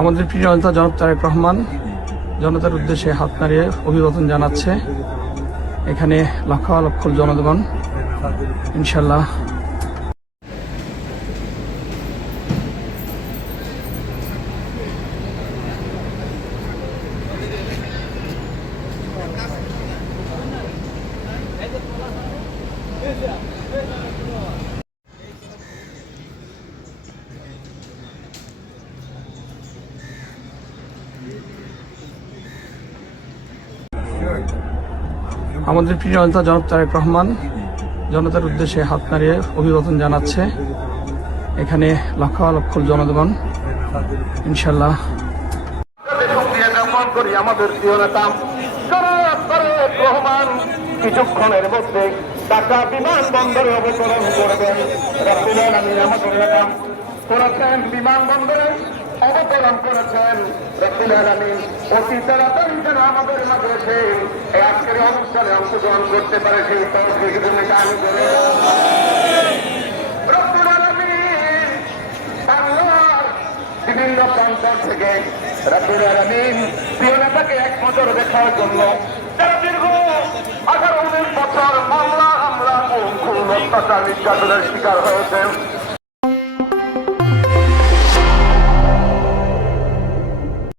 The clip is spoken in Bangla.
আমাদের প্রিয় নেতা জনাব তারেক রহমান জনতার উদ্দেশ্যে হাত নাড়িয়ে অভিবাদন জানাচ্ছে। এখানে লক্ষ লক্ষ জনগণ ইনশাল্লাহ। আমাদের প্রিয় নেতা জনাব তারেক রহমান জনতার উদ্দেশ্যে হাত নাড়িয়ে অভিবাদন জানাচ্ছে। এখানে লক্ষ লক্ষ জনগণ ইনশাল্লাহ। আমাদের প্রিয় নেতা জনাব তারেক রহমান কিছুক্ষণের মধ্যে ঢাকা বিমানবন্দরে অবতরণ করবেন। রব্বুল আলামিন আমাদের নেতা করেছেন, বিমানবন্দরে অবতরণ করেছেন। রব্বুল আলামিন অতি তাড়াতাড়ি যেন আমাদের মাঝে এসে এই আজকের অনুষ্ঠানে অংশগ্রহণ করতে পারে সেই তৌফিক দান করে। রব্বুল আলামিন বাংলার বিভিন্ন প্রান্ত থেকে রব্বুল আলামিন প্রিয় নেতাকে এক নজর দেখার জন্য যারা দীর্ঘ 18-19 বছর মামলা হামলা ও খুন অত্যাচার নির্যাতনের শিকার হয়েছেন